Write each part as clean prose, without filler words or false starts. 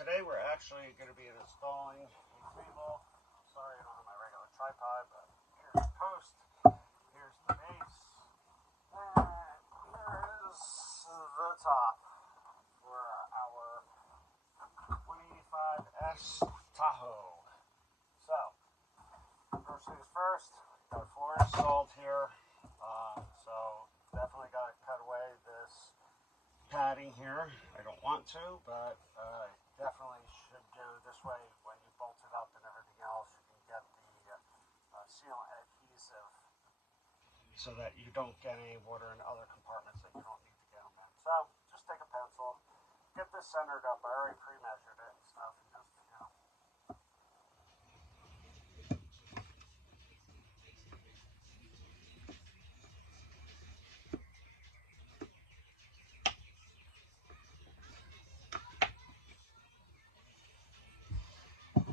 today we're actually going to be installing a table. Sorry, I don't have my regular tripod, but here's the post, here's the base, and here's the top for our 185S Tahoe. So, first things first, got a floor installed here. So definitely got to cut away this padding here. I don't want to, but definitely should do this way. When you bolt it up and everything else, you can get the seal adhesive so that you don't get any water in other compartments that you don't need to get them in. So just take a pencil, get this centered up. I already pre-measured it and stuff, and just, you know.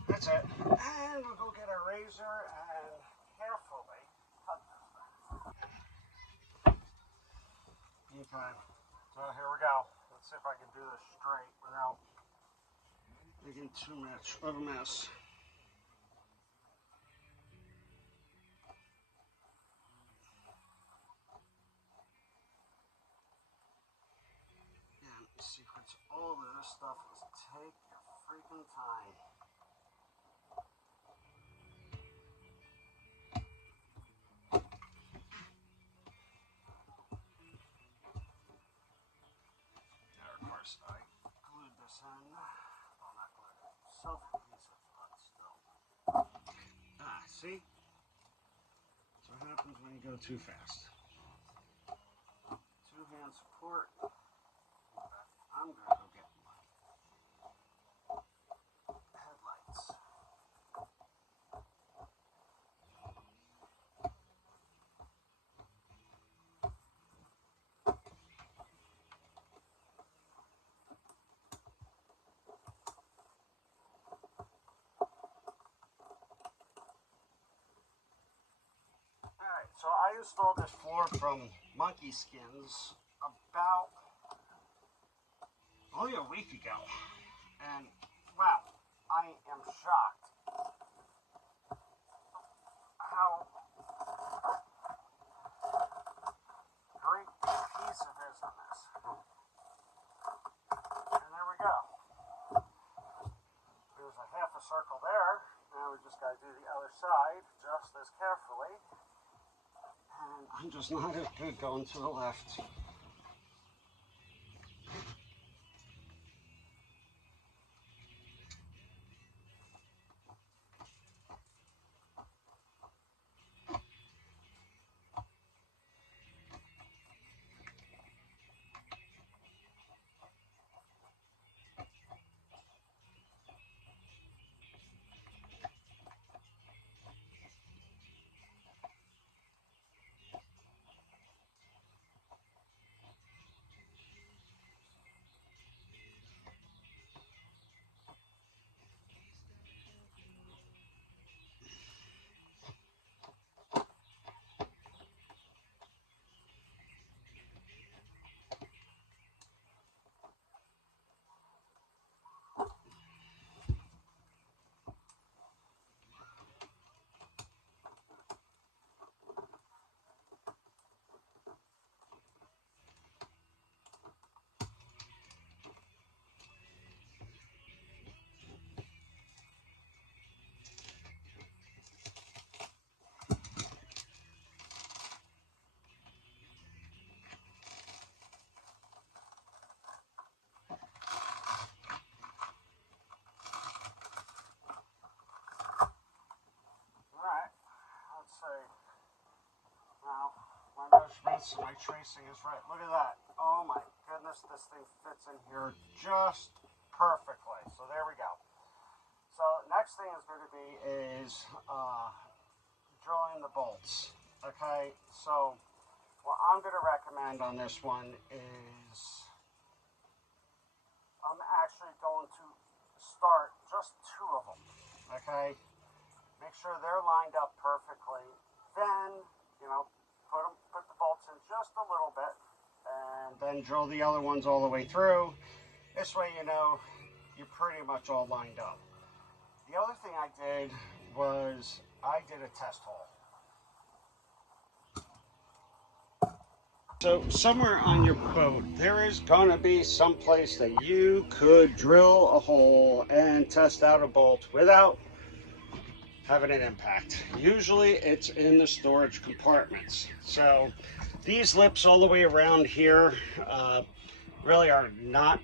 That's it. And we'll go get our razor and carefully cut this thing. Okay, so here we go. Let's see if I can do this straight without making too much of a mess. And the secret to all of this stuff is take your freaking time. Now, of course, I glued this in. Well, not glued it. Self-adhesive, but still. See? That's what happens when you go too fast. Two-hand support. I'm going to go get my headlights. Alright, so I installed this floor from Monkey Skins about only a week ago, and wow, I am shocked how great the adhesive is on this. And there we go. There's a half a circle there. Now we just got to do the other side just as carefully. And I'm just not as good going to the left. So my tracing is right. Look at that. Oh my goodness, this thing fits in here just perfectly. So there we go. So next thing is going to be drilling the bolts. Okay, so what I'm going to recommend on this one is I'm actually going to start just two of them. Okay, make sure they're lined up perfectly. Then, you know, put the bolts in just a little bit, and then drill the other ones all the way through. This way, you know, you're pretty much all lined up. The other thing I did was I did a test hole. So somewhere on your boat, there is going to be some place that you could drill a hole and test out a bolt without having an impact. Usually it's in the storage compartments. So these lips all the way around here really are not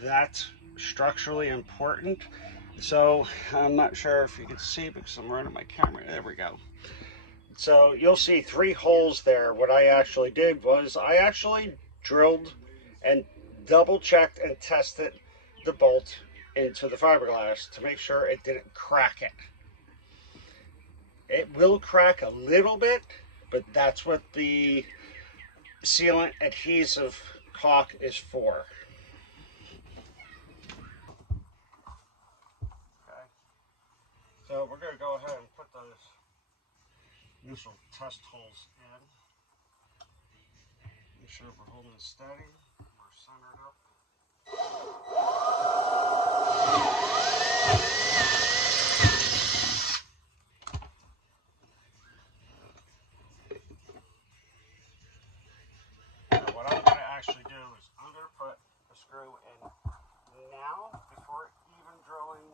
that structurally important. So I'm not sure if you can see because I'm running my camera. There we go. So you'll see 3 holes there. What I actually did was I actually drilled and double checked and tested the bolt into the fiberglass to make sure it didn't crack it. It will crack a little bit, but that's what the sealant adhesive caulk is for. Okay. So we're going to go ahead and put those initial test holes in. Make sure we're holding it steady. We're centered up. Now what I'm going to actually do is I'm going to put the screw in now before even drilling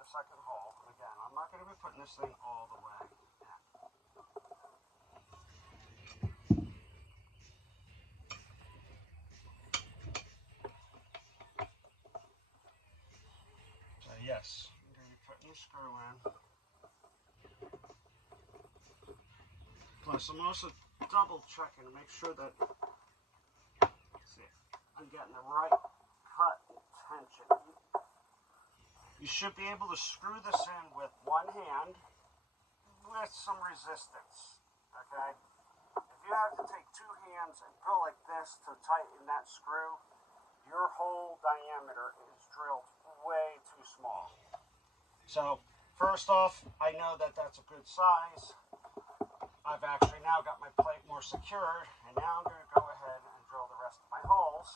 the second hole. And again, I'm not going to be putting this thing all the way in. So yes, I'm going to be putting the screw in. Plus, I'm also double checking to make sure that, see, I'm getting the right cut tension. You should be able to screw this in with one hand with some resistance, okay? If you have to take 2 hands and go like this to tighten that screw, your hole diameter is drilled way too small. So, first off, I know that that's a good size. I've actually now got my plate more secured, and now I'm going to go ahead and drill the rest of my holes.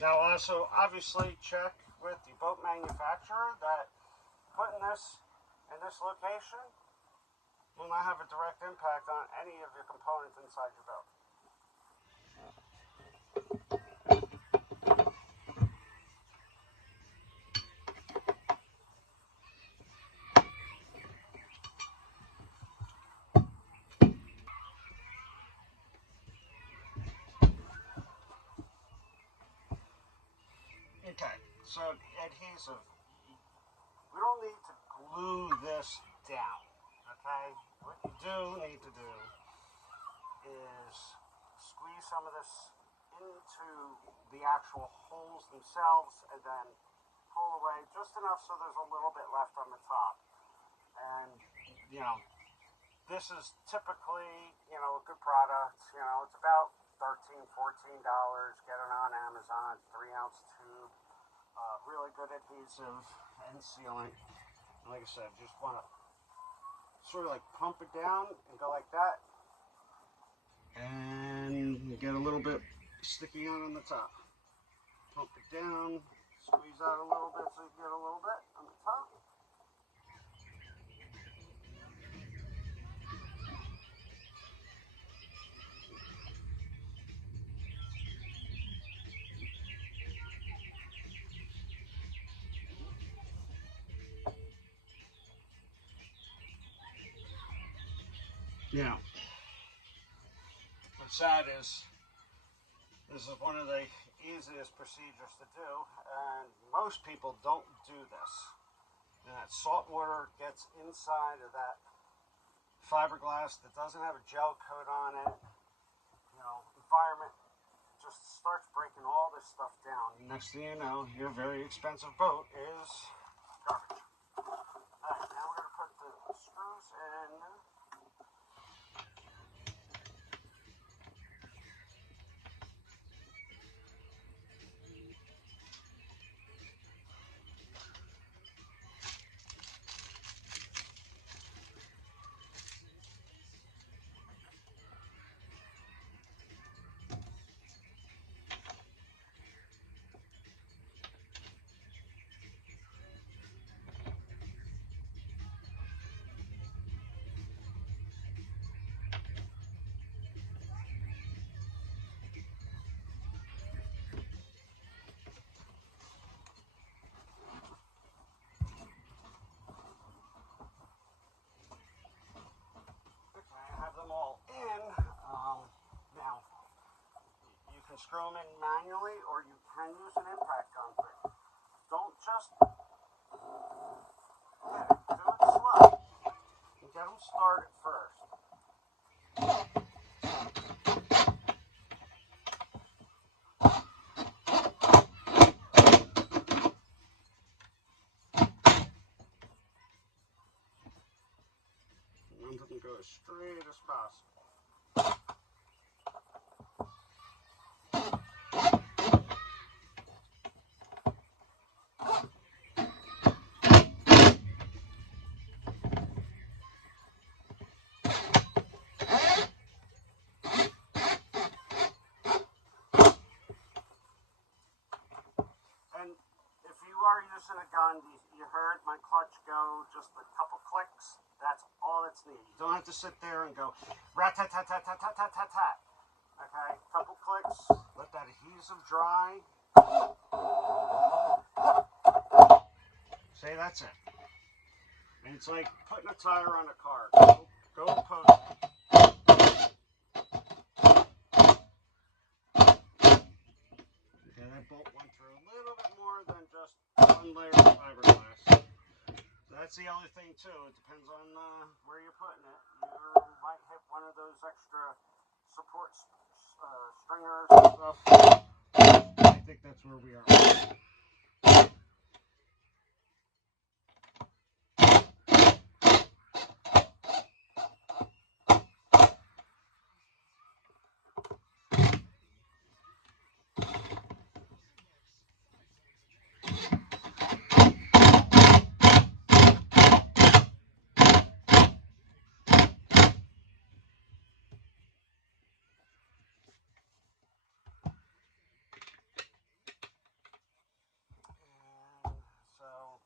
Now also, obviously, check with the boat manufacturer that putting this in this location will not have a direct impact on any of your components inside your boat. Okay, so adhesive. We don't need to glue this down, okay? What you do need to do is squeeze some of this into the actual holes themselves and then pull away just enough so there's a little bit left on the top. And, you know, this is typically, you know, a good product. You know, it's about $13, $14. Get it on Amazon, 3-ounce tube. Really good adhesive and sealant. Like I said, just want to sort of like pump it down and go like that. And get a little bit sticking out on the top. Pump it down, squeeze out a little bit so you get a little bit on the top. Now, what's sad is this is one of the easiest procedures to do, and most people don't do this. And that salt water gets inside of that fiberglass that doesn't have a gel coat on it. You know, environment just starts breaking all this stuff down. Next thing you know, your very expensive boat is garbage. Alright, now we're going to put the screws in. Them all in. Now, you can screw them in manually or you can use an impact gun, but don't just do it slow. You get them started first. And let them go as straight as possible. And if you are using a gun, you heard my clutch go just a couple clicks. That's all it's needed. You don't have to sit there and go rat-tat-tat-tat-tat-tat-tat-tat. Okay, couple clicks, let that adhesive dry. Say that's it. And it's like putting a tire on a car. Go post it. Okay, that bolt went through a little bit more than just one layer of fiberglass. That's the only thing too. It depends on where you're putting it. You might hit one of those extra support stringers and stuff. I think that's where we are.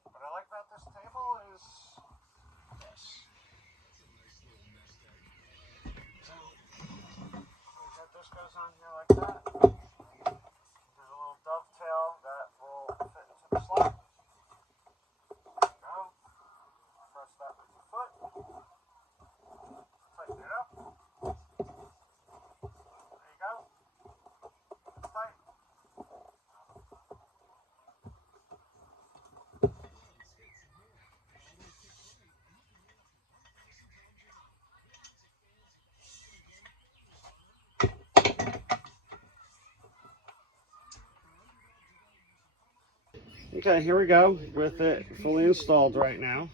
What I like about this table is this. So, this goes on here like that. There's a little dovetail that will fit into the slot. There you go. Press that with your foot. Tighten it up. There you go. It's tight. Okay, here we go with it fully installed right now.